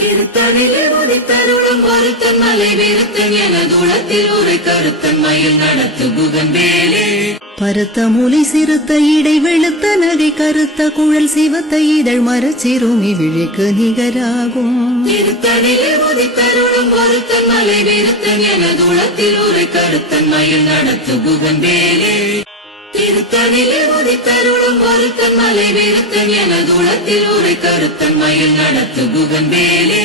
திருத்தணிலே உதித்தருளும் ஒருத்தன் மலை விருத்தன் என தூளத்தில் ஒரு கருத்தன் மயில் நடத்து புகன்பேலே. பருத்த மூலை சிறுத்த இடை வெளுத்த நகை கருத்த குழல் சிவத்த இதழ் மரச்சிறுமி விழிக்கு நிகராகும். திருத்தணிலே உதித்தருளும் ஒருத்தன் மலை விருத்தன் என தூளத்தில் ஒரு கருத்தன் மயில் நடத்து புகன்பேலே. திருத்தணிலே உதித்தருளும் ஒருத்தன் மலை விருத்தன் என தூளத்தில் ஒரு கருத்தன் மயில் நடத்து புகன்பேலே.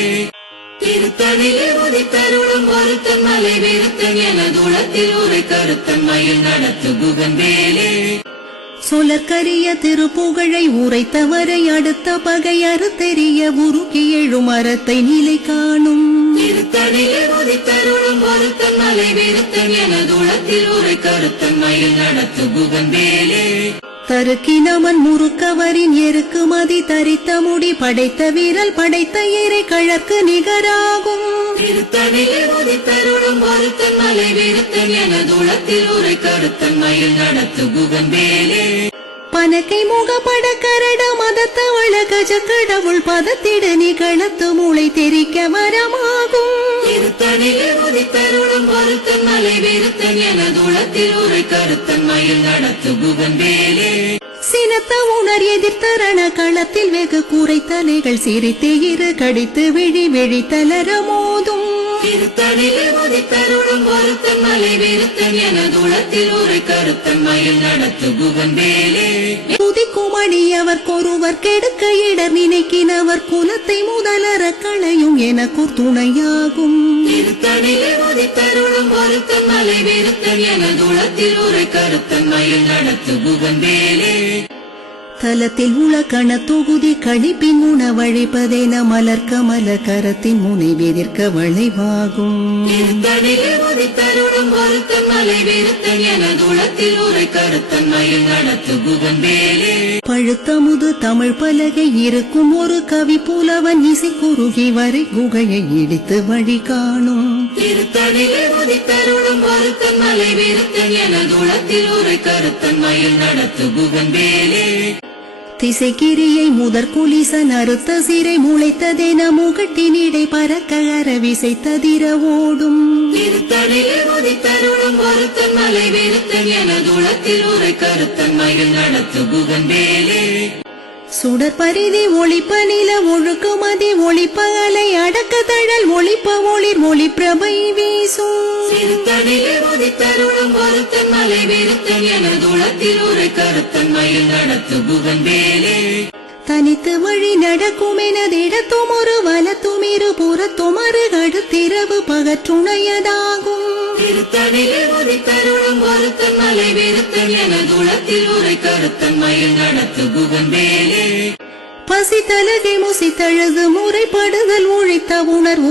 திருத்தணிலே உதித்தருளும் ஒருத்தன் மலை விருத்தன் என தூளத்தில் ஒரு கருத்தன் மயில் நடத்து புகன்பேலே. சொலற்கரிய திருப்புகழை உரைத்தவரை அடுத்த பகை அறுத்தெறிய உருக்கி எழும் அறத்தை நிலை காணும். திருத்தணிலே உதித்தருளும் ஒருத்தன் மலை விருத்தன் என தூளத்தில் ஒரு கருத்தன் மயில் நடத்து புகன்பேலே. தருக்கினவன் முறுக்கவரின் எருக்கு மதி தரித்த முடி படைத்த வீரல் படைத்த இறை கழற்கு நிகராகும். திருத்தணிலே உதித்தருளும் ஒருத்தன் மலை விருத்தன் என தூளத்தில் ஒரு கருத்தன் மயில் நடத்து புகன்பேலே. பனக்கை முகப்பட கரட மதத்த வழகஜ கடவுள் பதத்திடு நிகழத்து மூளை தெரிக்க வரமாகும். திருத்தணிலே உதித்தருளும் ஒருத்தன் மலை விருத்தன் என தூளத்தில் ஒரு கருத்தன் மயில் நடத்து புகன்பேலே. சினத்த உணர் எதிர்த்தரண களத்தில் வெகு குறைத்தலைகள் சிரித்து இரு கடித்து விழி விழி தளர மோதும். திருத்தணிலே உதித்தருளும் ஒருத்தன் மலை விருத்தன் என தூளத்தில் ஒரு கருத்தன் மயில் நடத்து புகன்பேலே. குதிக்குமணி அவர்க்கொருவர் கெடுக்க இடர் நினைக்கினவர் குலத்தை முதலற களையும் எனக்கு துணையாகும். திருத்தணிலே உதித்தருளும் ஒருத்தன் மலை விருத்தன் என தூளத்தில் ஒரு கருத்தன் மயில் நடத்து புகன்பேலே. தலத்தில் உள கண தொகுதி கழிப்பின் உணவழிப்பதென மலர்க்க மல கரத்தின் முனை வெதிர்க்க வளைவாகும். திருத்தணிலே உதித்தருளும் ஒருத்தன் மலை விருத்தன் என தூளத்தில் ஒரு கருத்தன் மயில் நடத்து புகன்பேலே. பழுத்தமுது தமிழ் பலகை இருக்கும் ஒரு கவி புலவன் இசை குறுகி வரை குகையை இடித்து வழி காணும். திருத்தணிலே உதித்தருளும் ஒருத்தன் மலை விருத்தன் என தூளத்தில் ஒரு கருத்தன் மயில் நடத்து புகன்பேலே. திசைக்கிரியை முதற் குலிசன் அறுத்த சிறை முளைத்ததென முகட்டினிடை பறக்க அரவிசை ததிர ஓடும். திருத்தணிலே உதித்தருளும் ஒருத்தன் மலை விருத்தன் என தூளத்தில் ஒரு கருத்தன் மயில் நடத்து புகன்பேலே. சுடர் பரிதி ஒளிப்ப நில ஒழுக்குமதி ஒளிப்ப அலை அடக்க தழல் ஒளிப்ப ஒளிர் ஒளி பிரபை வீசும். திருத்தணிலே உதித்தருளும் ஒருத்தன் மலை விருத்தன் என தூளத்தில் ஒரு கருத்தன் மயில் நடத்து புகன்பேலே. தனித்து வழி நடக்கும் எனதிடத்தும் ஒரு வலத்தும் இரு புறத்தும் அருகடுத்திரவு பகற்றுணையதாகும். திருத்தணிலே உதித்தருளும் ஒருத்தன் மலை விருத்தன் என தூளத்தில் ஒரு கருத்தன் மயில் நடத்து புகன்பேலே. பசி தலகை முசித்தழுது முறைப்படுதல் உழைத்த உணர்வு